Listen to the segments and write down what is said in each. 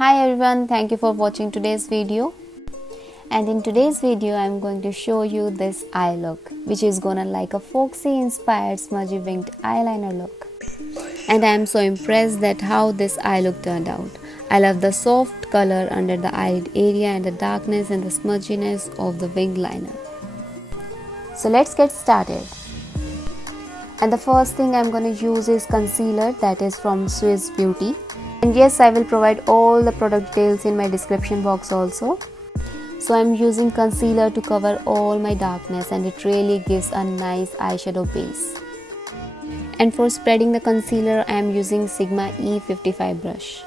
Hi everyone, thank you for watching today's video. And in today's video I'm going to show you this eye look, which is gonna like a foxy inspired smudgy winged eyeliner look. And I am so impressed that how this eye look turned out. I love the soft color under the eyelid area and the darkness and the smudginess of the wing liner. So let's get started. And the first thing I'm going to use is concealer, that is from Swiss Beauty. And yes, I will provide all the product details in my description box also. So I'm using concealer to cover all my darkness, and it really gives a nice eyeshadow base. And for spreading the concealer, I am using Sigma E55 brush.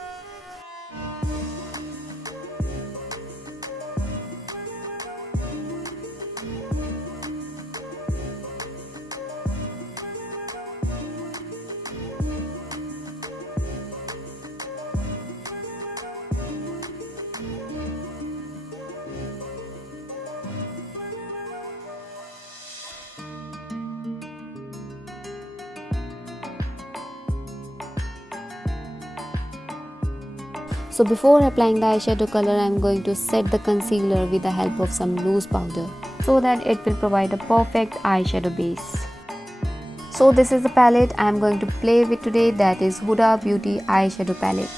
So before applying the eyeshadow color, I am going to set the concealer with the help of some loose powder so that it will provide a perfect eyeshadow base. So this is the palette I am going to play with today, that is Huda Beauty eyeshadow palette.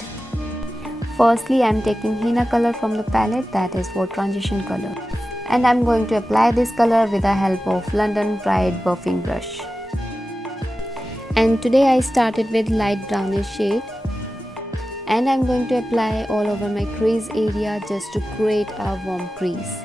Firstly, I am taking henna color from the palette, that is for transition color. And I am going to apply this color with the help of London Pride buffing brush. And today I started with light brownish shade. And I'm going to apply all over my crease area just to create a warm crease.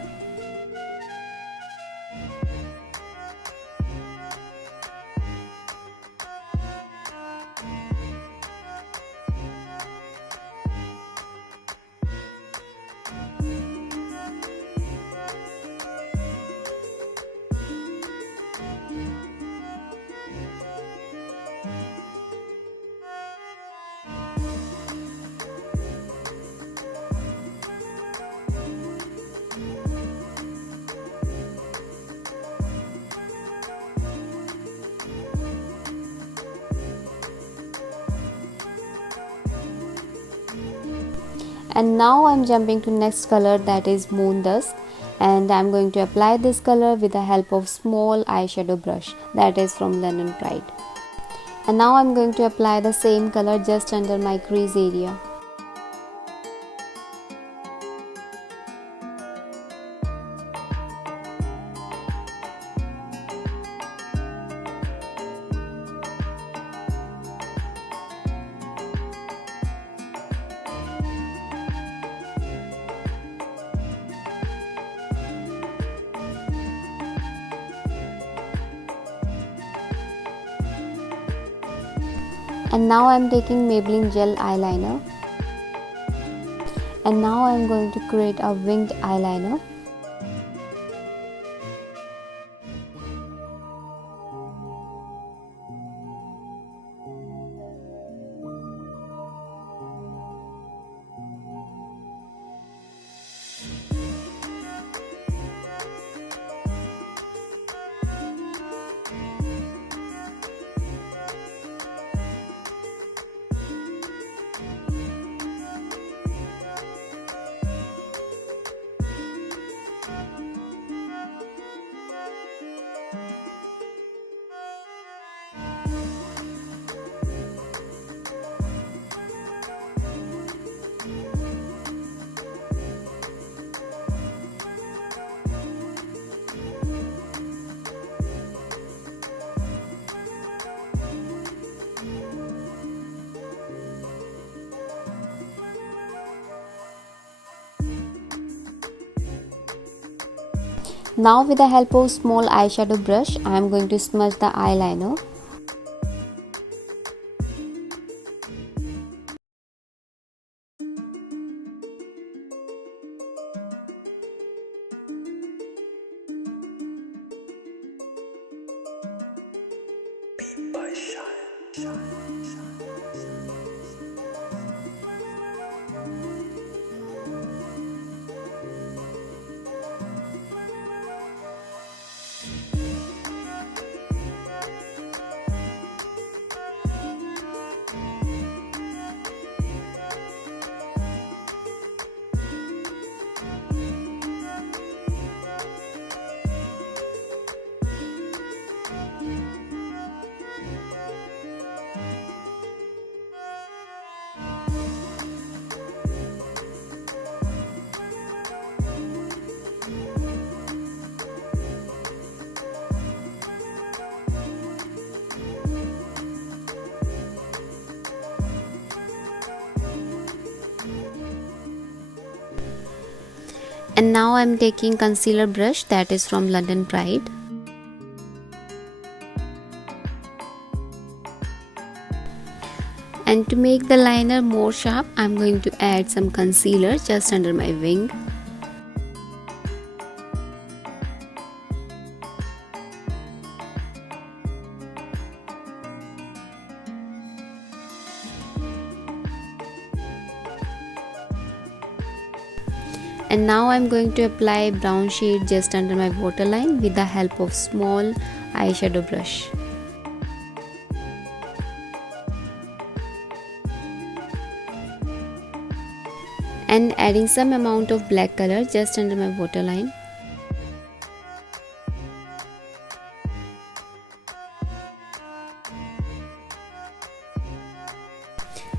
And now I'm jumping to next color, that is Moon Dusk, and I'm going to apply this color with the help of small eyeshadow brush, that is from London Pride. And now I'm going to apply the same color just under my crease area. And now I am taking Maybelline gel eyeliner, and now I am going to create a winged eyeliner. Now with the help of small eyeshadow brush, I am going to smudge the eyeliner. And now I'm taking concealer brush that is from London Pride. And to make the liner more sharp, I'm going to add some concealer just under my wing. And now I'm going to apply brown shade just under my waterline with the help of small eyeshadow brush. And adding some amount of black color just under my waterline.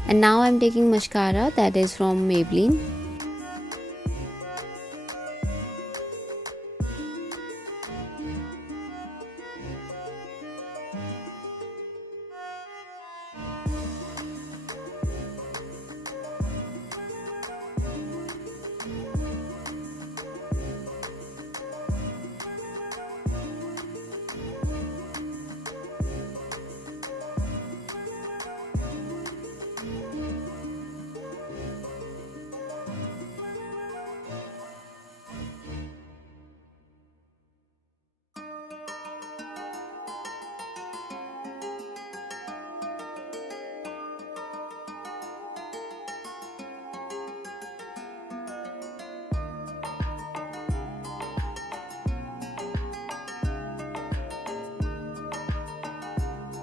And now I'm taking mascara that is from Maybelline.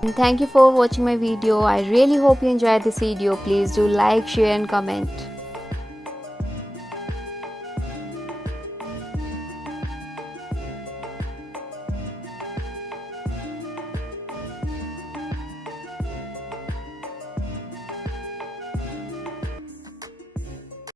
And thank you for watching my video. I really hope you enjoyed this video. Please do like, share and comment.